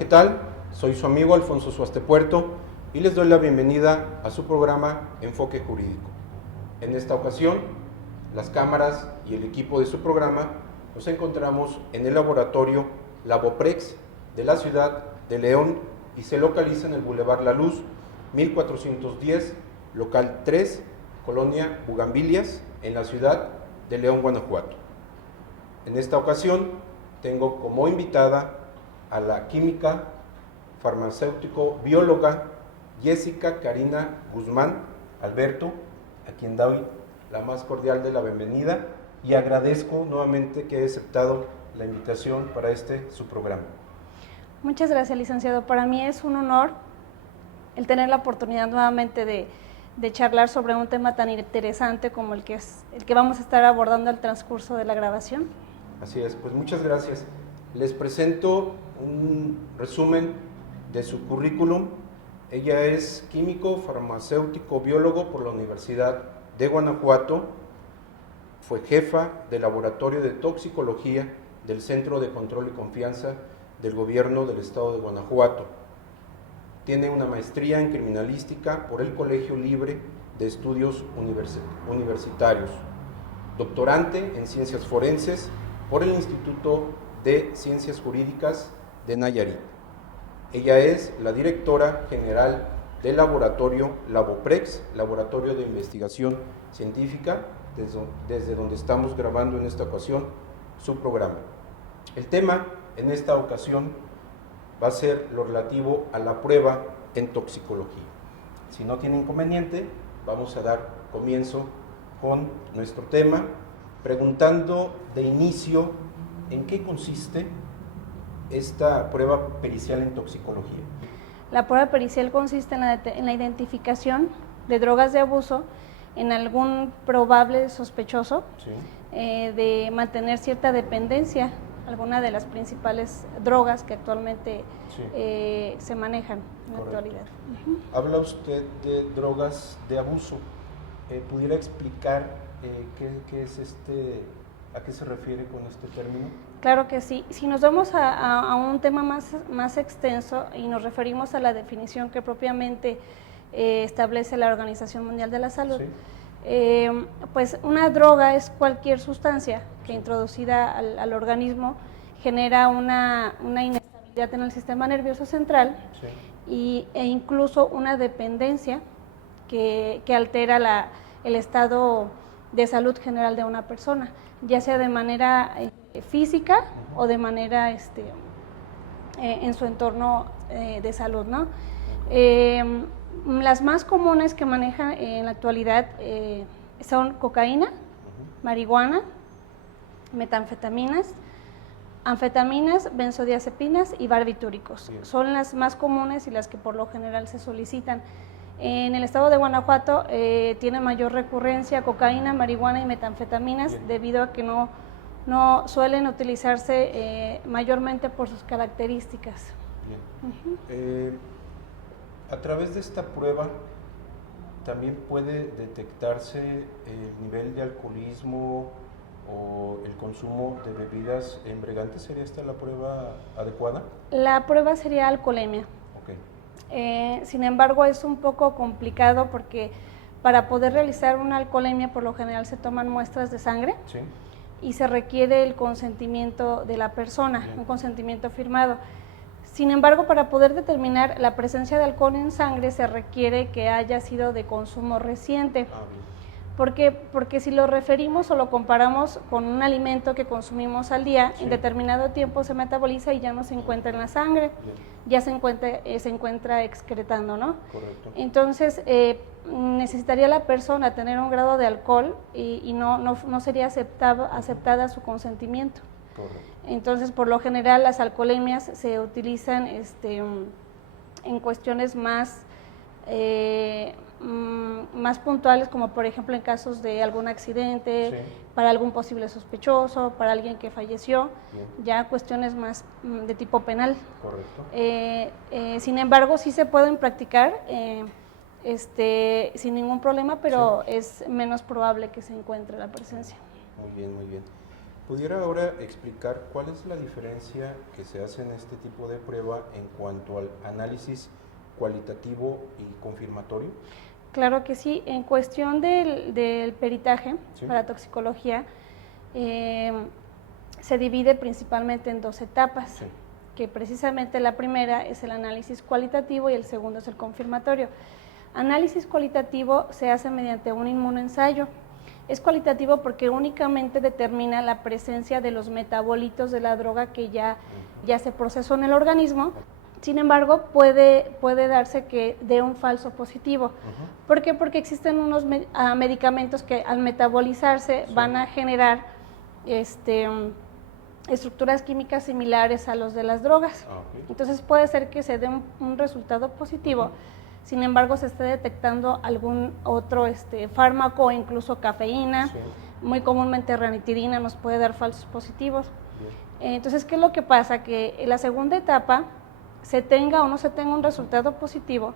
¿qué tal? Soy su amigo Alfonso Suastepuerto y les doy la bienvenida a su programa Enfoque Jurídico. En esta ocasión, las cámaras y el equipo de su programa nos encontramos en el laboratorio Laboprex de la ciudad de León y se localiza en el Boulevard La Luz, 1410, local 3, Colonia Bugambilias, en la ciudad de León, Guanajuato. En esta ocasión tengo como invitada a la química, farmacéutico, bióloga Jessica Karina Guzmán Alberto, a quien doy la más cordial de la bienvenida y agradezco nuevamente que haya aceptado la invitación para su programa. Muchas gracias, licenciado. Para mí es un honor el tener la oportunidad nuevamente de charlar sobre un tema tan interesante como el que vamos a estar abordando al transcurso de la grabación. Así es, pues muchas gracias. Les presento un resumen de su currículum. Ella es químico, farmacéutico, biólogo por la Universidad de Guanajuato. Fue jefa del Laboratorio de Toxicología del Centro de Control y Confianza del Gobierno del Estado de Guanajuato. Tiene una maestría en criminalística por el Colegio Libre de Estudios Universitarios. Doctorante en ciencias forenses por el Instituto de Ciencias Jurídicas de Nayarit. Ella es la directora general del laboratorio Laboprex, Laboratorio de Investigación Científica, desde donde estamos grabando en esta ocasión su programa. El tema en esta ocasión va a ser lo relativo a la prueba en toxicología. Si no tiene inconveniente, vamos a dar comienzo con nuestro tema, preguntando de inicio en qué consiste esta prueba pericial en toxicología. La prueba pericial consiste en la identificación de drogas de abuso en algún probable sospechoso, sí, de mantener cierta dependencia, alguna de las principales drogas que actualmente sí, se manejan en la actualidad. Habla usted de drogas de abuso. ¿Pudiera explicar qué es a qué se refiere con este término? Claro que sí. Si nos vamos a un tema más extenso y nos referimos a la definición que propiamente establece la Organización Mundial de la Salud, sí, pues una droga es cualquier sustancia que introducida al organismo genera una inestabilidad en el sistema nervioso central, sí, e incluso una dependencia que altera el estado de salud general de una persona, ya sea de manera física o de manera en su entorno de salud, ¿no? Las más comunes que manejan en la actualidad son cocaína, marihuana, metanfetaminas, anfetaminas, benzodiazepinas y barbitúricos. Son las más comunes y las que por lo general se solicitan. En el estado de Guanajuato tiene mayor recurrencia cocaína, marihuana y metanfetaminas, debido a que no suelen utilizarse mayormente por sus características. Bien. A través de esta prueba también puede detectarse el nivel de alcoholismo o el consumo de bebidas embriagantes. ¿Sería esta la prueba adecuada? La prueba sería alcoholemia. Sin embargo, es un poco complicado porque para poder realizar una alcoholemia por lo general se toman muestras de sangre, sí, y se requiere el consentimiento de la persona, un consentimiento firmado. Sin embargo, para poder determinar la presencia de alcohol en sangre se requiere que haya sido de consumo reciente. ¿Por qué? Porque si lo referimos o lo comparamos con un alimento que consumimos al día, sí, en determinado tiempo se metaboliza y ya no se encuentra en la sangre, ya se encuentra excretando, ¿no? Correcto. Entonces, necesitaría la persona tener un grado de alcohol y no sería aceptada su consentimiento. Correcto. Entonces, por lo general, las alcoholemias se utilizan en cuestiones más puntuales, como por ejemplo en casos de algún accidente, sí, para algún posible sospechoso, para alguien que falleció, ya cuestiones más de tipo penal. Correcto. Sin embargo, sí se pueden practicar sin ningún problema, pero sí, es menos probable que se encuentre la presencia. Muy bien, muy bien. ¿Pudiera ahora explicar cuál es la diferencia que se hace en este tipo de prueba en cuanto al análisis cualitativo y confirmatorio? Claro que sí. En cuestión del peritaje ¿Sí? para toxicología, se divide principalmente en dos etapas, Sí. que precisamente la primera es el análisis cualitativo y el segundo es el confirmatorio. Análisis cualitativo se hace mediante un inmunoensayo. Es cualitativo porque únicamente determina la presencia de los metabolitos de la droga que ya se procesó en el organismo. Sin embargo, puede darse que dé un falso positivo. ¿Por qué? Porque existen unos medicamentos que al metabolizarse van a generar estructuras químicas similares a los de las drogas. Entonces puede ser que se dé un resultado positivo. Sin embargo, se esté detectando algún otro fármaco o incluso cafeína. Sí. Muy comúnmente ranitidina nos puede dar falsos positivos. Entonces, ¿qué es lo que pasa? Que en la segunda etapa, se tenga o no se tenga un resultado positivo,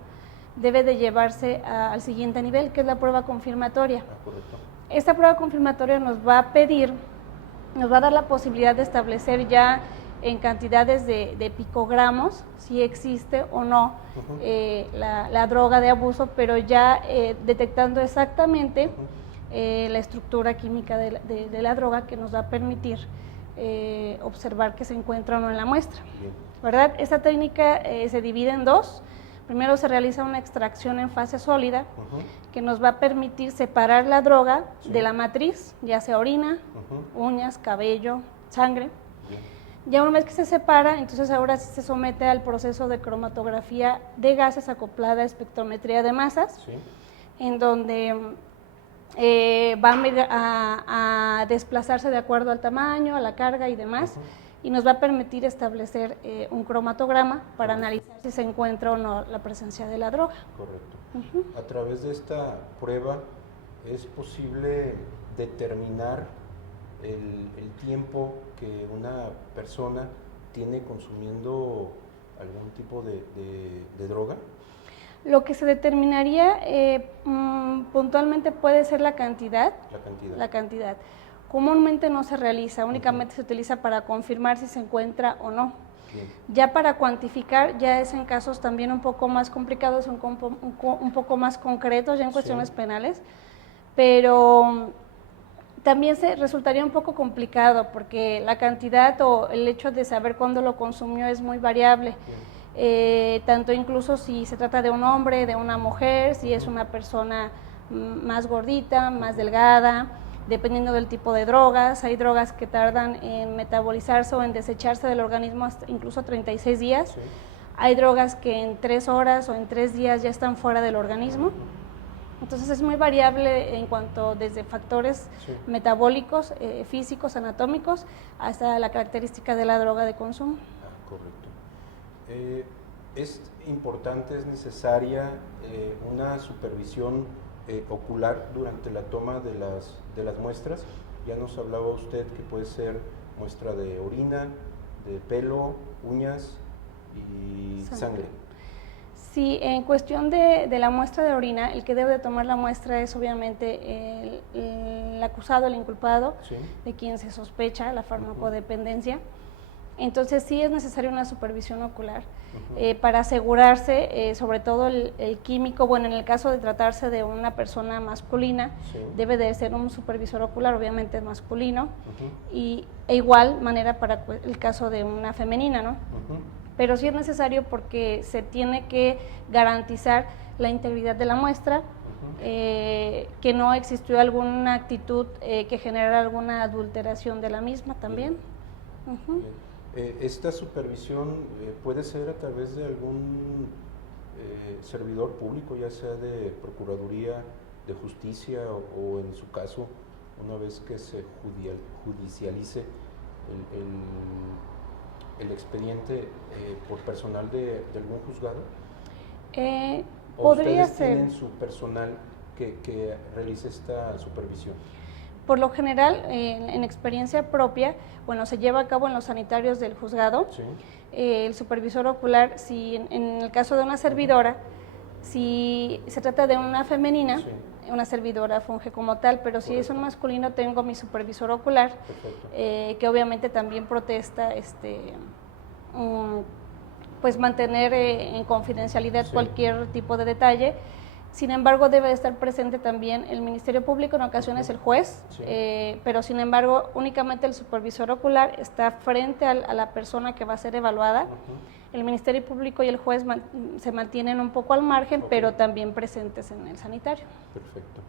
debe de llevarse al siguiente nivel, que es la prueba confirmatoria. Esta prueba confirmatoria nos va a dar la posibilidad de establecer ya en cantidades de picogramos, si existe o no la droga de abuso, pero ya detectando exactamente la estructura química de la droga que nos va a permitir observar que se encuentra o no en la muestra. ¿Verdad? Esta técnica se divide en dos. Primero se realiza una extracción en fase sólida que nos va a permitir separar la droga de la matriz, ya sea orina, uñas, cabello, sangre. Ya una vez que se separa, entonces ahora sí se somete al proceso de cromatografía de gases acoplada a espectrometría de masas, en donde van a desplazarse de acuerdo al tamaño, a la carga y demás, y nos va a permitir establecer un cromatograma para analizar si se encuentra o no la presencia de la droga. Correcto. A través de esta prueba es posible determinar el tiempo que una persona tiene consumiendo algún tipo de droga. Lo que se determinaría puntualmente puede ser la cantidad. La cantidad. Comúnmente no se realiza, únicamente se utiliza para confirmar si se encuentra o no. Ya para cuantificar, ya es en casos también un poco más complicados, un poco más concretos, ya en cuestiones penales, pero también resultaría un poco complicado porque la cantidad o el hecho de saber cuándo lo consumió es muy variable. Tanto incluso si se trata de un hombre, de una mujer, si es una persona más gordita, más delgada, dependiendo del tipo de drogas. Hay drogas que tardan en metabolizarse o en desecharse del organismo hasta incluso 36 días. Hay drogas que en 3 horas o en 3 días ya están fuera del organismo. Entonces es muy variable en cuanto desde factores metabólicos, físicos, anatómicos, hasta la característica de la droga de consumo. Correcto. Es importante, es necesaria una supervisión ocular durante la toma de las muestras. Ya nos hablaba usted que puede ser muestra de orina, de pelo, uñas y sangre. Sí, en cuestión de la muestra de orina, el que debe de tomar la muestra es obviamente el acusado, el inculpado, de quien se sospecha la farmacodependencia. Entonces sí es necesaria una supervisión ocular para asegurarse, sobre todo el químico, bueno, en el caso de tratarse de una persona masculina, debe de ser un supervisor ocular, obviamente masculino, e igual manera para el caso de una femenina, ¿no? Pero sí es necesario porque se tiene que garantizar la integridad de la muestra, que no existió alguna actitud que generara alguna adulteración de la misma también. ¿Esta supervisión puede ser a través de algún servidor público, ya sea de Procuraduría de Justicia o en su caso, una vez que se judicialice el expediente por personal de algún juzgado? Podría ser. ¿Tienen su personal que realice esta supervisión? Por lo general, en experiencia propia, bueno, se lleva a cabo en los sanitarios del juzgado. El supervisor ocular, si en el caso de una servidora, si se trata de una femenina, una servidora funge como tal, pero si es un masculino tengo mi supervisor ocular, que obviamente también protesta pues mantener en confidencialidad cualquier tipo de detalle. Sin embargo, debe de estar presente también el Ministerio Público, en ocasiones el juez, pero sin embargo, únicamente el supervisor ocular está frente a la persona que va a ser evaluada. El Ministerio Público y el juez se mantienen un poco al margen, pero también presentes en el sanitario. Perfecto.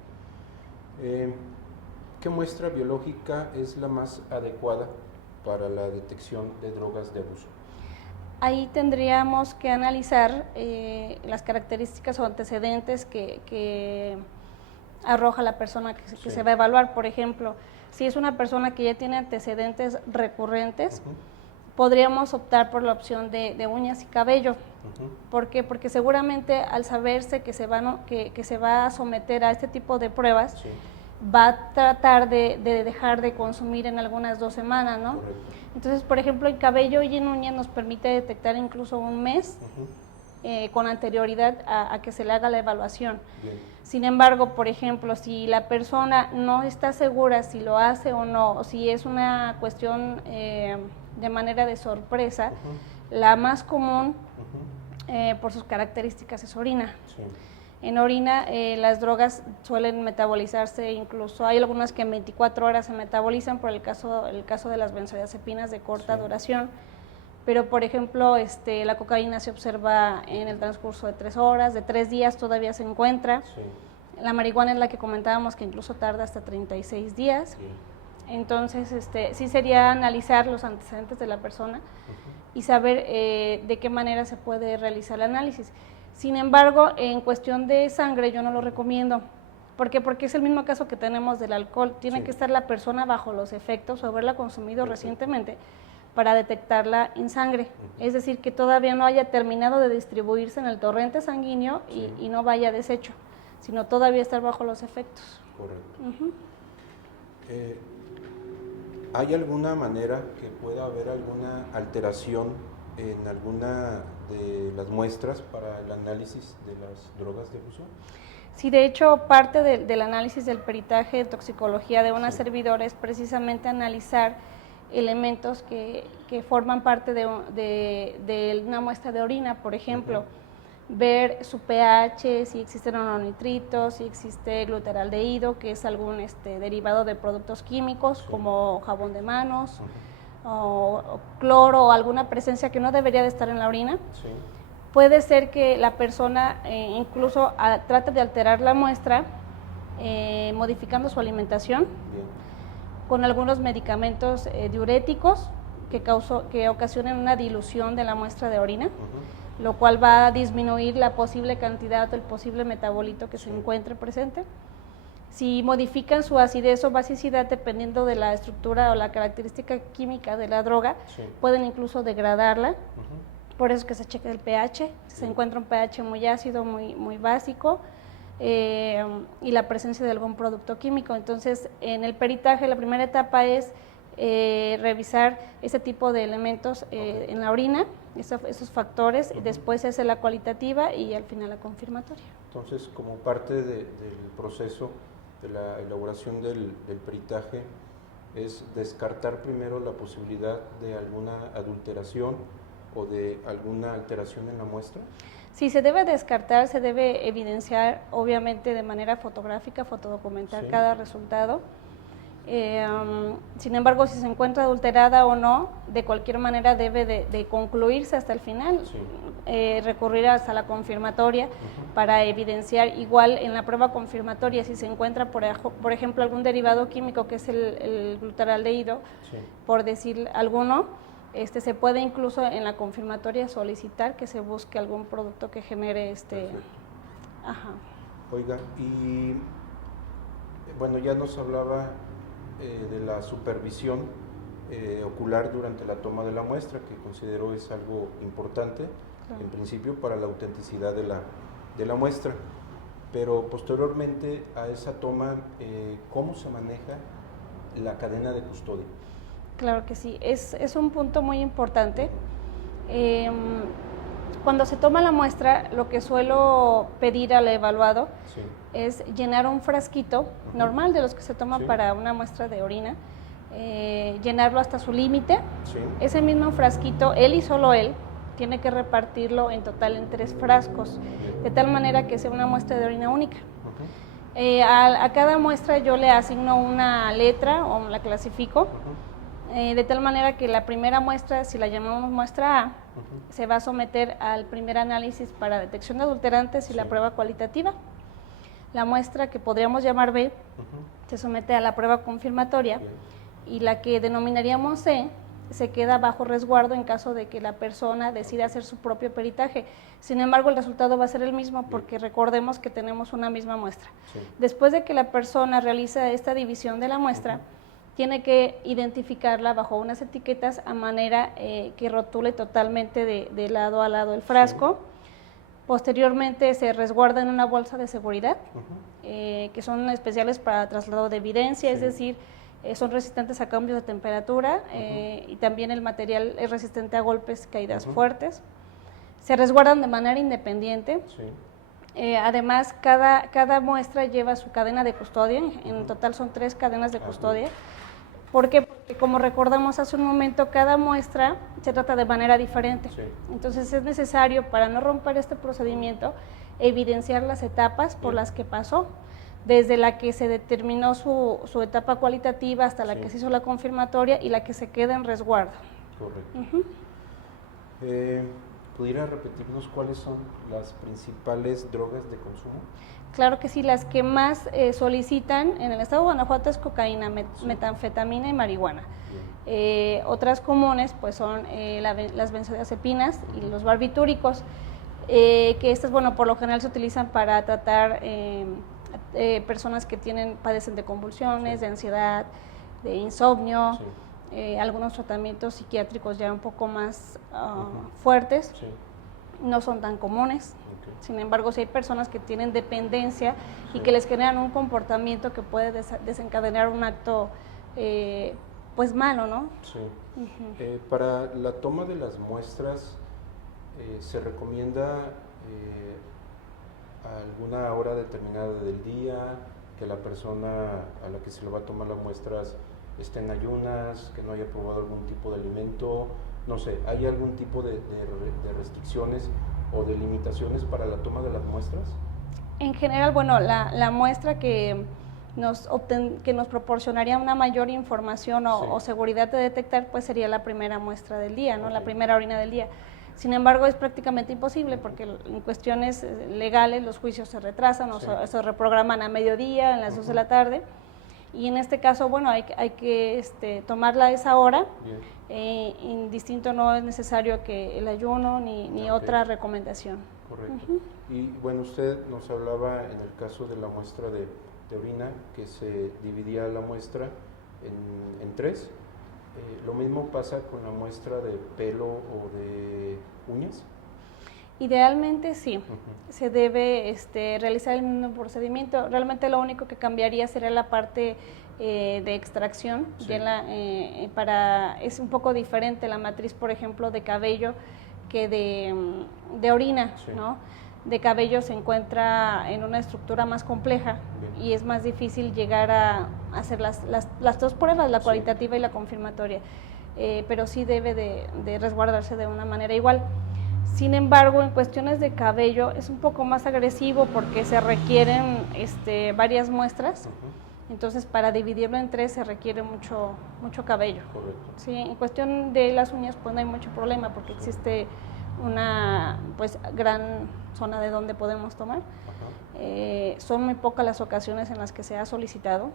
¿Qué muestra biológica es la más adecuada para la detección de drogas de abuso? Ahí tendríamos que analizar las características o antecedentes que arroja la persona que se va a evaluar. Por ejemplo, si es una persona que ya tiene antecedentes recurrentes, podríamos optar por la opción de uñas y cabello. ¿Por qué? Porque seguramente al saberse que se va a someter a este tipo de pruebas, va a tratar de dejar de consumir en algunas 2 semanas, ¿no? Entonces, por ejemplo, en cabello y en uñas nos permite detectar incluso un mes con anterioridad a que se le haga la evaluación. Sin embargo, por ejemplo, si la persona no está segura si lo hace o no, o si es una cuestión de manera de sorpresa, la más común por sus características es orina. En orina las drogas suelen metabolizarse, incluso hay algunas que en 24 horas se metabolizan, por el caso de las benzodiazepinas de corta duración, pero por ejemplo la cocaína se observa en el transcurso de 3 horas, de 3 días todavía se encuentra. La marihuana es la que comentábamos que incluso tarda hasta 36 días. Entonces sí sería analizar los antecedentes de la persona y saber de qué manera se puede realizar el análisis. Sin embargo, en cuestión de sangre yo no lo recomiendo. ¿Por qué? Porque es el mismo caso que tenemos del alcohol. Tiene que estar la persona bajo los efectos o haberla consumido recientemente para detectarla en sangre. Es decir, que todavía no haya terminado de distribuirse en el torrente sanguíneo y no vaya deshecho, sino todavía estar bajo los efectos. Correcto. ¿Hay alguna manera que pueda haber alguna alteración en alguna de las muestras para el análisis de las drogas de abuso? Sí, de hecho, parte del análisis del peritaje de toxicología de una servidora es precisamente analizar elementos que forman parte de una muestra de orina, por ejemplo, ver su pH, si existen o no nitritos, si existe glutaraldehído, que es algún derivado de productos químicos como jabón de manos, o cloro o alguna presencia que no debería de estar en la orina. Puede ser que la persona incluso trate de alterar la muestra modificando su alimentación con algunos medicamentos diuréticos que ocasionan una dilución de la muestra de orina, lo cual va a disminuir la posible cantidad o el posible metabolito que se encuentre presente. Si modifican su acidez o basicidad dependiendo de la estructura o la característica química de la droga, pueden incluso degradarla. Por eso es que se checa el pH. Si se encuentra un pH muy ácido, muy básico, y la presencia de algún producto químico. Entonces, en el peritaje, la primera etapa es revisar ese tipo de elementos en la orina, esos factores, después se hace la cualitativa y al final la confirmatoria. Entonces, como parte del proceso de la elaboración del peritaje, es descartar primero la posibilidad de alguna adulteración o de alguna alteración en la muestra. Sí, se debe descartar, se debe evidenciar, obviamente de manera fotográfica, fotodocumentar cada resultado. Sin embargo, si se encuentra adulterada o no, de cualquier manera debe de concluirse hasta el final, recurrir hasta la confirmatoria para evidenciar. Igual en la prueba confirmatoria, si se encuentra, por ejemplo, algún derivado químico que es el glutaraldehído, por decir alguno, se puede incluso en la confirmatoria solicitar que se busque algún producto que genere Oiga, y bueno, ya nos hablaba de la supervisión ocular durante la toma de la muestra, que considero es algo importante, en principio para la autenticidad de la muestra, pero posteriormente a esa toma, ¿cómo se maneja la cadena de custodia? Claro que sí, es un punto muy importante. Cuando se toma la muestra, lo que suelo pedir al evaluado es llenar un frasquito normal de los que se toman para una muestra de orina, llenarlo hasta su límite. Ese mismo frasquito, él y solo él, tiene que repartirlo en total en 3 frascos, de tal manera que sea una muestra de orina única. A cada muestra yo le asigno una letra o la clasifico, de tal manera que la primera muestra, si la llamamos muestra A, se va a someter al primer análisis para detección de adulterantes y la prueba cualitativa. La muestra que podríamos llamar B se somete a la prueba confirmatoria y la que denominaríamos C se queda bajo resguardo en caso de que la persona decida hacer su propio peritaje. Sin embargo, el resultado va a ser el mismo porque recordemos que tenemos una misma muestra. Después de que la persona realiza esta división de la muestra, tiene que identificarla bajo unas etiquetas a manera que rotule totalmente de lado a lado el frasco. Posteriormente se resguarda en una bolsa de seguridad, que son especiales para traslado de evidencia, es decir, son resistentes a cambios de temperatura y también el material es resistente a golpes, caídas fuertes. Se resguardan de manera independiente. Además, cada muestra lleva su cadena de custodia, en total son 3 cadenas de custodia. ¿Por qué? Porque como recordamos hace un momento, cada muestra se trata de manera diferente. Entonces es necesario, para no romper este procedimiento, evidenciar las etapas por las que pasó, desde la que se determinó su etapa cualitativa hasta la que se hizo la confirmatoria y la que se queda en resguardo. Correcto. ¿Pudiera repetirnos cuáles son las principales drogas de consumo? Claro que sí, las que más solicitan en el estado de Guanajuato es cocaína, metanfetamina y marihuana. Otras comunes pues son las benzodiazepinas y los barbitúricos, que estas, bueno, por lo general se utilizan para tratar personas que padecen de convulsiones, de ansiedad, de insomnio, algunos tratamientos psiquiátricos ya un poco más fuertes, no son tan comunes. Sin embargo, si hay personas que tienen dependencia y que les generan un comportamiento que puede desencadenar un acto pues malo, ¿no? Para la toma de las muestras, ¿se recomienda alguna hora determinada del día, que la persona a la que se le va a tomar las muestras esté en ayunas, que no haya probado algún tipo de alimento? No sé, ¿hay algún tipo de restricciones o de limitaciones para la toma de las muestras? En general, bueno, la muestra que nos proporcionaría una mayor información o seguridad de detectar, pues sería la primera muestra del día, ¿no? La primera orina del día. Sin embargo, es prácticamente imposible porque en cuestiones legales los juicios se retrasan o se reprograman a mediodía, en las 2 de la tarde. Y en este caso, bueno, hay que tomarla a esa hora. Indistinto, no es necesario que el ayuno ni otra recomendación. Correcto. Y bueno, usted nos hablaba en el caso de la muestra de orina, que se dividía la muestra en 3. ¿Lo mismo pasa con la muestra de pelo o de uñas? Idealmente sí, se debe realizar el mismo procedimiento. Realmente lo único que cambiaría sería la parte de extracción. Es un poco diferente la matriz, por ejemplo, de cabello que de orina, ¿no? De cabello se encuentra en una estructura más compleja y es más difícil llegar a hacer las 2 pruebas, la cualitativa y la confirmatoria, pero sí debe de resguardarse de una manera igual. Sin embargo, en cuestiones de cabello es un poco más agresivo porque se requieren varias muestras. Entonces, para dividirlo en 3 se requiere mucho cabello. Correcto. Sí, en cuestión de las uñas, pues no hay mucho problema porque existe una gran zona de donde podemos tomar. Son muy pocas las ocasiones en las que se ha solicitado.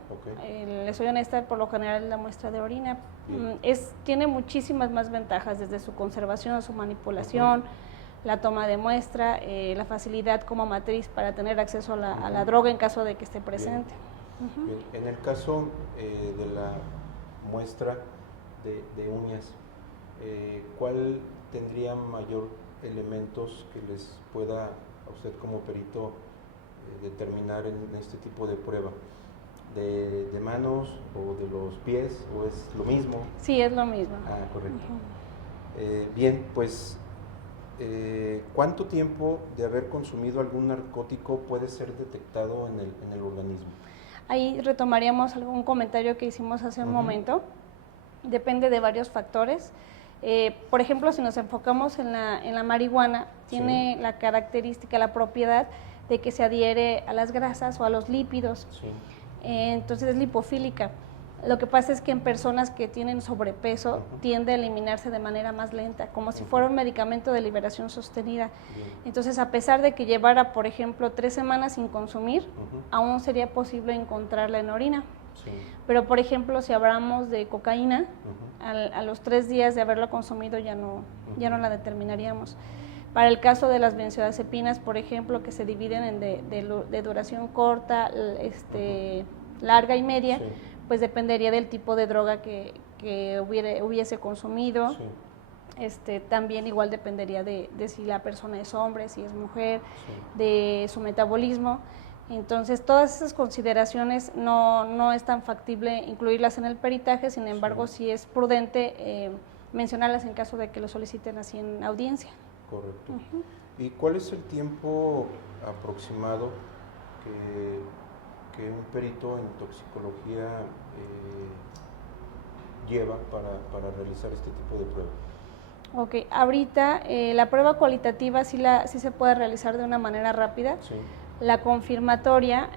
Les soy honesta, por lo general la muestra de orina tiene muchísimas más ventajas, desde su conservación, su manipulación, la toma de muestra, la facilidad como matriz para tener acceso a la droga en caso de que esté presente. Bien. En el caso de la muestra de uñas, ¿cuál tendría mayor elementos que les pueda a usted como perito determinar en este tipo de prueba? ¿De manos o de los pies, o es lo mismo? Sí, es lo mismo. Correcto. Bien, pues ¿cuánto tiempo de haber consumido algún narcótico puede ser detectado en el organismo? Ahí retomaríamos algún comentario que hicimos hace un momento. Depende de varios factores. Por ejemplo, si nos enfocamos en la marihuana, tiene la característica, la propiedad de que se adhiere a las grasas o a los lípidos. Entonces es lipofílica. Lo que pasa es que en personas que tienen sobrepeso tiende a eliminarse de manera más lenta, como si fuera un medicamento de liberación sostenida. Entonces, a pesar de que llevara, por ejemplo, 3 semanas sin consumir, aún sería posible encontrarla en orina. Pero, por ejemplo, si hablamos de cocaína, a los 3 días de haberla consumido ya no la determinaríamos. Para el caso de las benzodiazepinas, por ejemplo, que se dividen en de duración corta, larga y media, pues dependería del tipo de droga que hubiese consumido. También igual dependería de si la persona es hombre, si es mujer, de su metabolismo. Entonces, todas esas consideraciones no es tan factible incluirlas en el peritaje, sin embargo, sí es prudente mencionarlas en caso de que lo soliciten así en audiencia. Correcto. ¿Y cuál es el tiempo aproximado que un perito en toxicología lleva para realizar este tipo de pruebas? Ok, ahorita la prueba cualitativa sí se puede realizar de una manera rápida. La confirmatoria,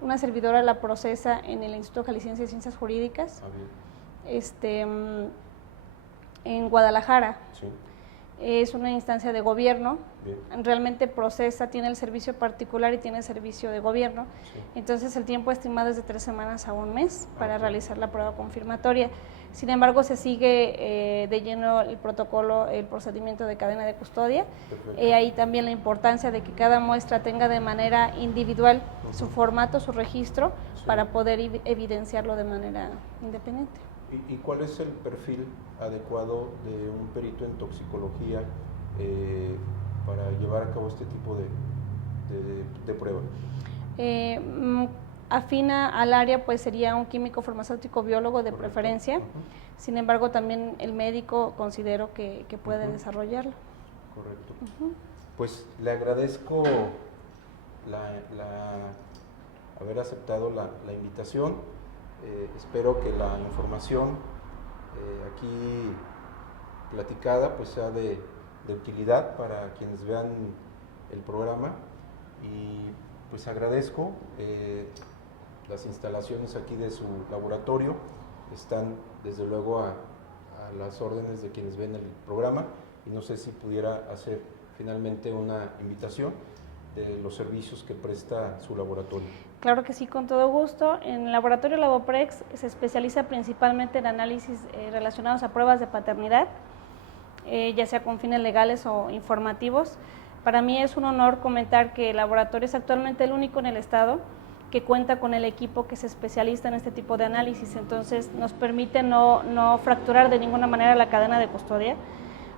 una servidora la procesa en el Instituto Jalisciense de Ciencias Jurídicas, en Guadalajara. Es una instancia de gobierno, realmente procesa, tiene el servicio particular y tiene el servicio de gobierno, entonces el tiempo estimado es de 3 semanas a 1 mes para realizar la prueba confirmatoria. Sin embargo, se sigue de lleno el protocolo, el procedimiento de cadena de custodia. Ahí también la importancia de que cada muestra tenga de manera individual su formato, su registro, para poder evidenciarlo de manera independiente. ¿Y cuál es el perfil adecuado de un perito en toxicología para llevar a cabo este tipo de pruebas? Afina al área, pues sería un químico farmacéutico biólogo de preferencia. Sin embargo, también el médico considero que puede desarrollarlo. Correcto. Pues le agradezco haber aceptado la invitación. Espero que la información aquí platicada pues sea de utilidad para quienes vean el programa, y pues agradezco las instalaciones aquí de su laboratorio, están desde luego a las órdenes de quienes ven el programa, y no sé si pudiera hacer finalmente una invitación de los servicios que presta su laboratorio. Claro que sí, con todo gusto. En el laboratorio Laboprex se especializa principalmente en análisis relacionados a pruebas de paternidad, ya sea con fines legales o informativos. Para mí es un honor comentar que el laboratorio es actualmente el único en el estado que cuenta con el equipo que se especializa en este tipo de análisis, entonces nos permite no fracturar de ninguna manera la cadena de custodia.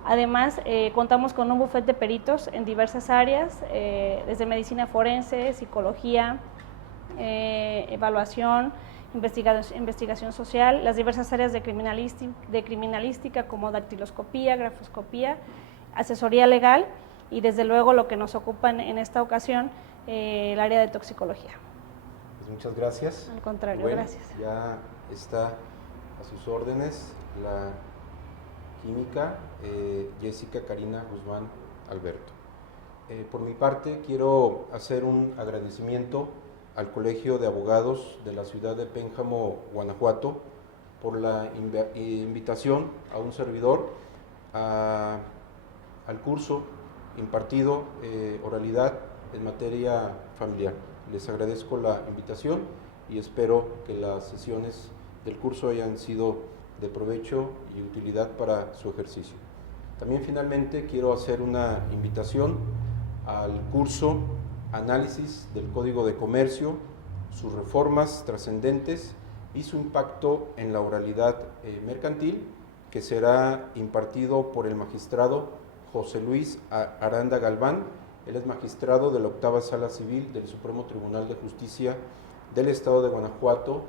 Además, contamos con un bufete de peritos en diversas áreas, desde medicina forense, psicología, evaluación, investigación social, las diversas áreas de criminalística como dactiloscopía, grafoscopía, asesoría legal y desde luego lo que nos ocupa en esta ocasión, el área de toxicología. Pues muchas gracias. Al contrario, bueno, gracias. Ya está a sus órdenes la química Jessica Karina Guzmán Alberto. Por mi parte quiero hacer un agradecimiento al Colegio de Abogados de la ciudad de Pénjamo, Guanajuato, por la invitación a un servidor al curso impartido oralidad en materia familiar. Les agradezco la invitación y espero que las sesiones del curso hayan sido de provecho y utilidad para su ejercicio. También finalmente quiero hacer una invitación al curso Análisis del Código de Comercio, sus reformas trascendentes y su impacto en la oralidad mercantil, que será impartido por el magistrado José Luis Aranda Galván. Él es magistrado de la 8ª Sala Civil del Supremo Tribunal de Justicia del Estado de Guanajuato,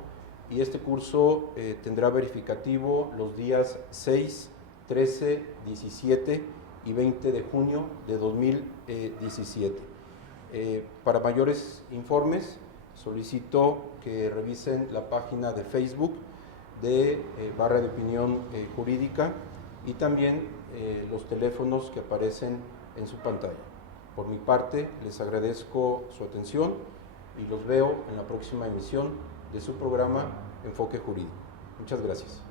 y este curso tendrá verificativo los días 6, 13, 17 y 20 de junio de 2017. Para mayores informes, solicito que revisen la página de Facebook de Barra de Opinión Jurídica y también los teléfonos que aparecen en su pantalla. Por mi parte, les agradezco su atención y los veo en la próxima emisión de su programa Enfoque Jurídico. Muchas gracias.